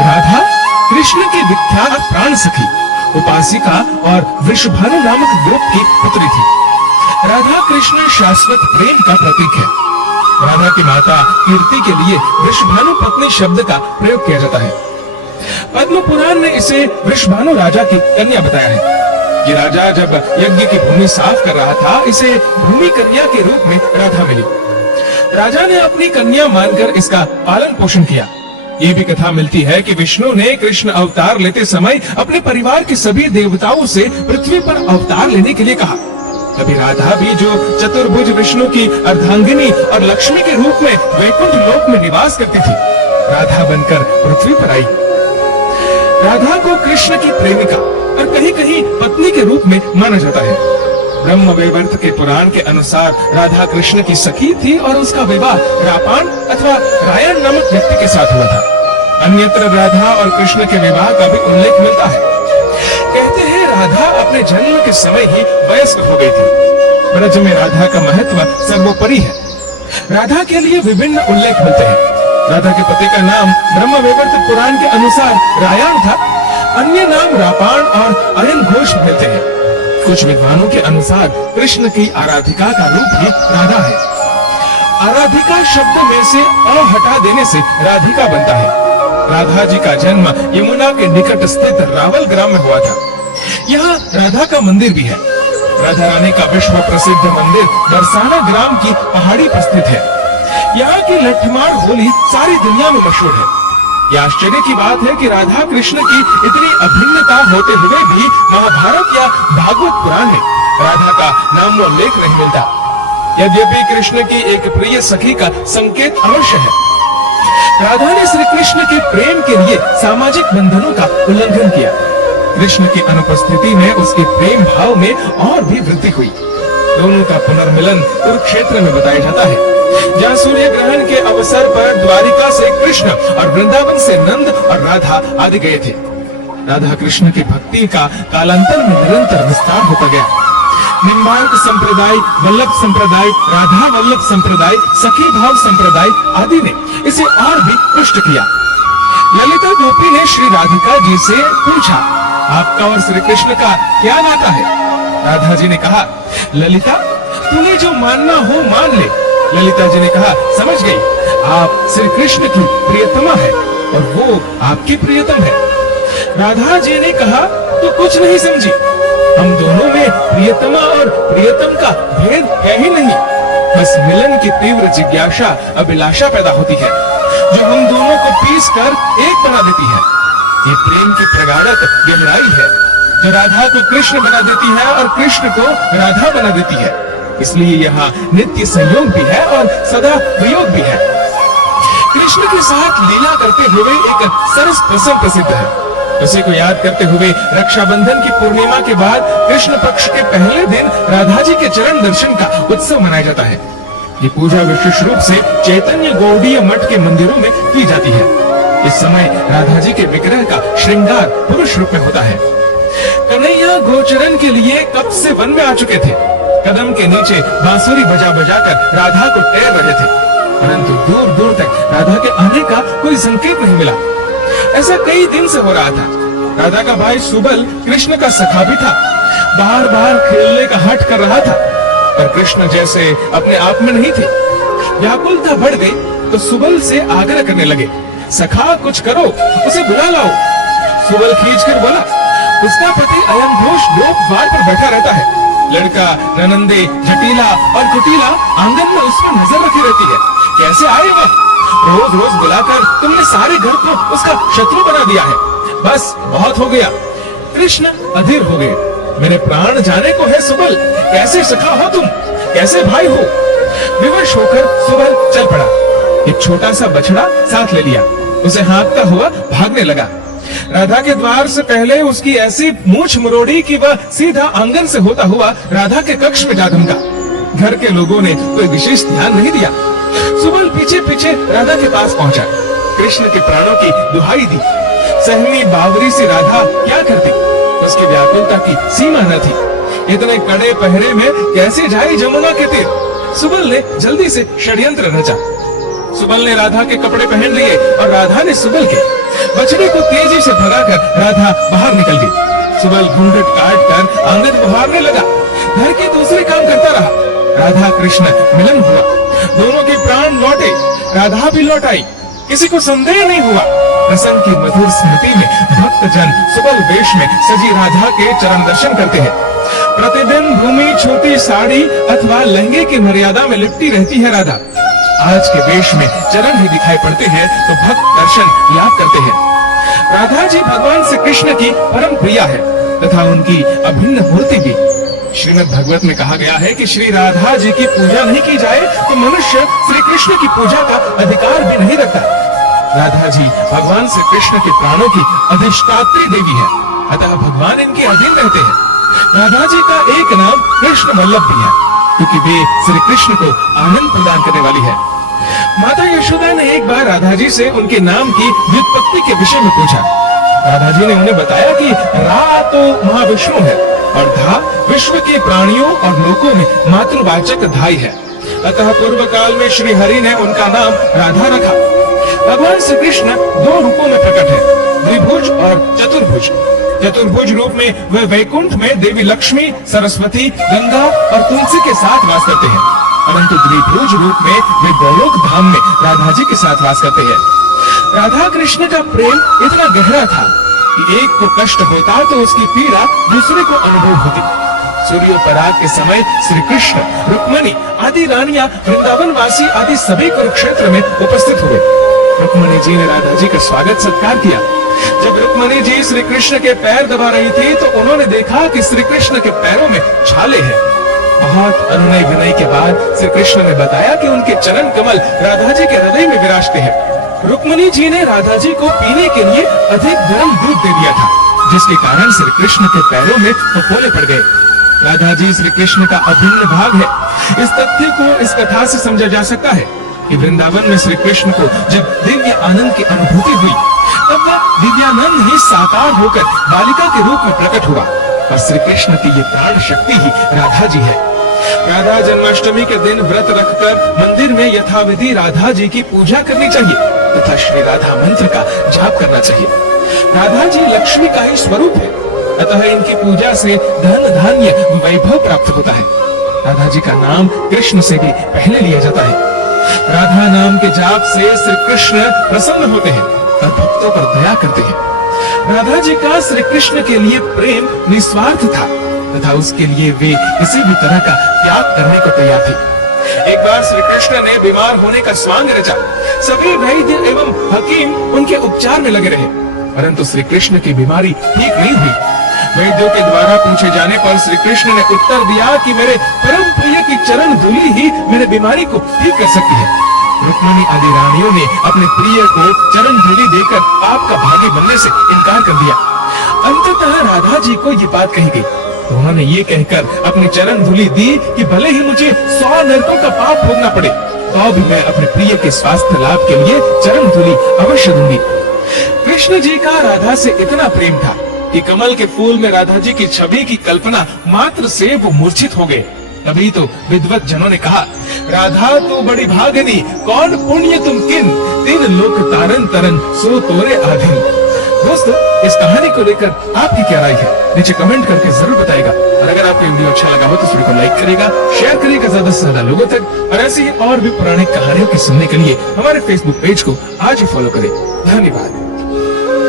राधा कृष्ण की विख्यात प्राण सखी, उपासिका और वृषभानु नामक गोप की पुत्री थी। राधा कृष्ण शाश्वत प्रेम का प्रतीक है। राधा की माता कीर्ति के लिए वृषभानु पत्नी शब्द का प्रयोग किया जाता है। पद्म पुराण ने इसे वृषभानु राजा की कन्या बताया है। ये राजा जब यज्ञ की भूमि साफ कर रहा था, इसे भूमि कन्या के रूप में राधा मिली। राजा ने अपनी कन्या मानकर इसका पालन पोषण किया। ये भी कथा मिलती है कि विष्णु ने कृष्ण अवतार लेते समय अपने परिवार के सभी देवताओं से पृथ्वी पर अवतार लेने के लिए कहा। तभी राधा भी, जो चतुर्भुज विष्णु की अर्धांगिनी और लक्ष्मी के रूप में वैकुंठ लोक में निवास करती थी, राधा बनकर पृथ्वी पर आई। राधा को कृष्ण की प्रेमिका और कहीं कहीं पत्नी के रूप में माना जाता है। ब्रह्म वैवर्त के पुराण के अनुसार राधा कृष्ण की सखी थी और उसका विवाह रापान अथवा रायण नामक व्यक्ति के साथ हुआ था। अन्यत्र राधा और कृष्ण के विवाह का भी उल्लेख मिलता है। कहते हैं राधा अपने जन्म के समय ही वयस्क हो गई थी। ब्रज में राधा का महत्व सर्वोपरि है। राधा के लिए विभिन्न उल्लेख मिलते हैं। राधा के पति का नाम ब्रह्म वैवर्त पुराण के अनुसार रायण था। अन्य नाम रापान और अयन घोष मिलते हैं। कुछ विद्वानों के अनुसार कृष्ण की आराधिका का रूप भी राधा है। आराधिका शब्द में से अ हटा देने से राधिका बनता है। राधा जी का जन्म यमुना के निकट स्थित रावल ग्राम में हुआ था। यहाँ राधा का मंदिर भी है। राधा रानी का विश्व प्रसिद्ध मंदिर बरसाना ग्राम की पहाड़ी पर स्थित है। यहाँ की लठमार होली सारी दुनिया में मशहूर है। यह आश्चर्य की बात है कि राधा कृष्ण की इतनी अभिन्नता होते हुए भी महाभारत या भागवत पुराण में राधा का नामोल्लेख नहीं मिलता। यद्यपि कृष्ण की एक प्रिय सखी का संकेत अवश्य है। राधा ने श्री कृष्ण के प्रेम के लिए सामाजिक बंधनों का उल्लंघन किया। कृष्ण की अनुपस्थिति में उसके प्रेम भाव में और भी वृद्धि हुई। दोनों का पुनर्मिलन कुरुक्षेत्र में बताया जाता है, जहाँ सूर्य ग्रहण के अवसर पर द्वारिका से कृष्ण और वृंदावन से नंद और राधा आदि गए थे। राधा कृष्ण की भक्ति का कालांतर में निरंतर विस्तार होता गया। निम्बार्क संप्रदाय, वल्लभ संप्रदाय, राधा वल्लभ संप्रदाय, सखी भाव संप्रदाय आदि ने इसे और भी पुष्ट किया। ललिता गोपी ने श्री राधिका जी से पूछा, आपका और श्री कृष्ण का क्या नाता है? राधा जी ने कहा, ललिता तूने जो मानना हो मान ले। ललिता जी ने कहा, समझ गई, आप श्री कृष्ण की प्रियतमा है और वो आपकी प्रियतम है। राधा जी ने कहा, तो कुछ नहीं समझी, हम दोनों में प्रियतमा और प्रियतम का भेद है ही नहीं, बस मिलन की तीव्र जिज्ञासा अभिलाषा पैदा होती है, जो हम दोनों को पीस कर एक बना देती है। ये प्रेम की प्रगाढ़त गहराई है, जो राधा को कृष्ण बना देती है और कृष्ण को राधा बना देती है। इसलिए यहाँ नित्य संयोग भी है और सदा वियोग भी है। कृष्ण के साथ लीला करते हुए एक सरस प्रसंग प्रसिद्ध है। उसी को याद करते हुए रक्षाबंधन की पूर्णिमा के बाद कृष्ण पक्ष के पहले दिन राधा जी के चरण दर्शन का उत्सव मनाया जाता है। ये पूजा विशेष रूप से चैतन्य गौड़ीय मठ के मंदिरों में की जाती है। इस समय राधा जी के विग्रह का श्रृंगार पुरुष रूप में होता है। कन्हैया गोचरण के लिए कब से वन में आ चुके थे। कदम के नीचे बांसुरी बजा बजाकर राधा को टेर रहे थे, परंतु दूर दूर तक राधा के आने का कोई संकेत नहीं मिला। ऐसा कई दिन से हो रहा था। राधा का भाई सुबल कृष्ण का सखा भी था, बार बार खेलने का हठ कर रहा था, पर कृष्ण जैसे अपने आप में नहीं थे। व्याकुलता बढ़ गई तो सुबल से आग्रह करने लगे, सखा कुछ करो, उसे बुला लाओ। सुबल खींचकर बोला, उसका पति अयन घोष द्वार पर बैठा रहता है। लड़का ननंदे जटीला और कुटीला आंगन में उस पर नजर रखी रहती है, कैसे आए वह? रोज रोज बुलाकर तुमने सारे घर को उसका शत्रु बना दिया है। बस बहुत हो गया। कृष्ण अधीर हो गए, मेरे प्राण जाने को है सुबल, कैसे सखा हो तुम, कैसे भाई हो? विवश होकर सुबल चल पड़ा। एक छोटा सा बछड़ा साथ ले लिया, उसे हाँकता हुआ भागने लगा। राधा के द्वार से पहले उसकी ऐसी मूछ मरोड़ी कि वह सीधा आंगन से होता हुआ राधा के कक्ष में जा धमका। घर के लोगों ने कोई विशेष ध्यान नहीं दिया। सुबल पीछे पीछे राधा के पास पहुंचा, कृष्ण के प्राणों की दुहाई दी। सहमी बावरी सी राधा क्या करती, उसकी व्याकुलता की सीमा न थी। इतने कड़े पहरे में कैसे जाए जमुना के तीर? सुबल ने जल्दी से षड्यंत्र रचा। सुबल ने राधा के कपड़े पहन लिए और राधा ने सुबल के। बछड़े को सभी से भगाकर राधा बाहर निकल गई। सुबह घूंघट काट कर आंगन बहारने लगा, घर के दूसरे काम करता रहा। राधा कृष्ण मिलन हुआ, दोनों के प्राण लौटे, राधा भी लौट आई, किसी को संदेह नहीं हुआ। प्रसन्न की मधुर स्मृति में भक्तजन सुबह वेश में सजी राधा के चरण दर्शन करते हैं। प्रतिदिन भूमि छोटी साड़ी अथवा लहंगे की मर्यादा में लिपटी रहती है राधा। आज के वेश में चरण ही दिखाई पड़ते हैं तो भक्त दर्शन लाभ करते हैं। राधा जी भगवान श्री कृष्ण की परम प्रिया है तथा उनकी अभिन्न मूर्ति भी। श्रीमद् भागवत में कहा गया है कि श्री राधा जी की पूजा नहीं की जाए तो मनुष्य श्री कृष्ण की पूजा का अधिकार भी नहीं रखता। राधा जी भगवान श्री कृष्ण के प्राणों की अधिष्ठात्री देवी है, अतः भगवान इनके अधीन रहते हैं। राधा जी का एक नाम कृष्ण वल्लभ भी है, क्योंकि वे श्री कृष्ण को आनंद प्रदान करने वाली है। माता यशोदा ने एक बार राधा जी से उनके नाम की व्युत्पत्ति के विषय में पूछा। राधा जी ने उन्हें बताया कि रा तो महाविष्णु है और धा विश्व के प्राणियों और लोकों में मातृवाचक धाई है, अतः पूर्व काल में श्री हरि ने उनका नाम राधा रखा। भगवान श्री कृष्ण दो रूपों में प्रकट है, द्विभुज और चतुर्भुज। चतुर्भुज रूप में वे वैकुंठ में देवी लक्ष्मी, सरस्वती, गंगा और तुलसी के साथ वास करते हैं, परंतु द्विभुज रूप में वे गोलोक धाम में राधा जी के साथ वास करते हैं। राधा कृष्ण का प्रेम इतना गहरा था कि एक को कष्ट होता तो उसकी पीड़ा दूसरे को अनुभव होती। सूर्योपराग के समय श्री कृष्ण, रुक्मणी आदि रानियां, वृंदावन वासी आदि सभी कुरुक्षेत्र में उपस्थित हुए। रुक्मणी जी ने राधा जी का स्वागत सत्कार किया। जब रुक्मणी जी श्री कृष्ण के पैर दबा रही थी तो उन्होंने देखा कि श्री कृष्ण के पैरों में छाले हैं। बहुत अनुनय विनय के बाद श्री कृष्ण ने बताया कि उनके चरण कमल राधा जी के हृदय में विराजते हैं। रुक्मणी जी ने राधा जी को पीने के लिए अधिक गर्म दूध दे दिया था, जिसके कारण श्री कृष्ण के पैरों में फफोले पड़ गए। राधा जी श्री कृष्ण का अभिन्न भाग है। इस तथ्य को इस कथा से समझा जा सकता है कि वृंदावन में श्री कृष्ण को जब दिव्य आनंद की अनुभूति हुई तब वह दिव्यानंद ही साकार होकर बालिका के रूप में प्रकट हुआ और श्री कृष्ण की ये प्राण शक्ति ही राधा जी है। राधा जन्माष्टमी के दिन व्रत रखकर मंदिर में यथाविधि राधा जी की पूजा करनी चाहिए तथा श्री राधा मंत्र का जाप करना चाहिए। राधा जी लक्ष्मी का ही स्वरूप है, अतः इनकी पूजा से धन धान्य वैभव प्राप्त होता है। राधा जी का नाम कृष्ण से भी पहले लिया जाता है। राधा नाम के जाप से श्री कृष्ण प्रसन्न होते हैं और भक्तों पर दया करते हैं। राधा जी का श्री कृष्ण के लिए प्रेम निस्वार्थ था तथा उसके लिए वे किसी भी तरह का त्याग करने को तैयार थे। एक बार श्री कृष्ण ने बीमार होने का स्वांग रचा। सभी वैद्य एवं हकीम उनके उपचार में लगे रहे, परंतु श्री कृष्ण की बीमारी ठीक नहीं हुई। वैद्यों के द्वारा पूछे जाने पर श्री कृष्ण ने उत्तर दिया कि मेरे परम प्रिय की चरण धूलि ही मेरे बीमारी को ठीक कर सकती है। रुक्मिणी आदि रानियों ने अपने प्रिय को चरण धूलि देकर आपका भागी बनने से इनकार कर दिया। अंततः राधा जी को ये बात कही गई तो उन्होंने ये कहकर अपनी चरण धूलि दी कि भले ही मुझे 100 नरकों का पाप भोगना पड़े तो भी मैं अपने प्रिय के स्वास्थ्य लाभ के लिए चरण धूलि अवश्य दूंगी। कृष्ण जी का राधा से इतना प्रेम था कि कमल के फूल में राधा जी की छवि की कल्पना मात्र से वो मूर्छित हो गए। तभी तो विद्वत जनों ने कहा, राधा तू बड़ी भागनी, कौन पुण्य तुम किन, तीन लोक तारन तरन सो तोरे आधीन। दोस्तों, इस कहानी को लेकर आपकी क्या राय है, नीचे कमेंट करके जरूर बताएगा। और अगर आपको वीडियो अच्छा लगा हो तो इस वीडियो को लाइक करेगा, शेयर करेगा ज्यादा से ज्यादा लोगों तक। और ऐसी ही और भी पुरानी कहानियों की सुनने के लिए हमारे फेसबुक पेज को आज ही फॉलो करें। धन्यवाद।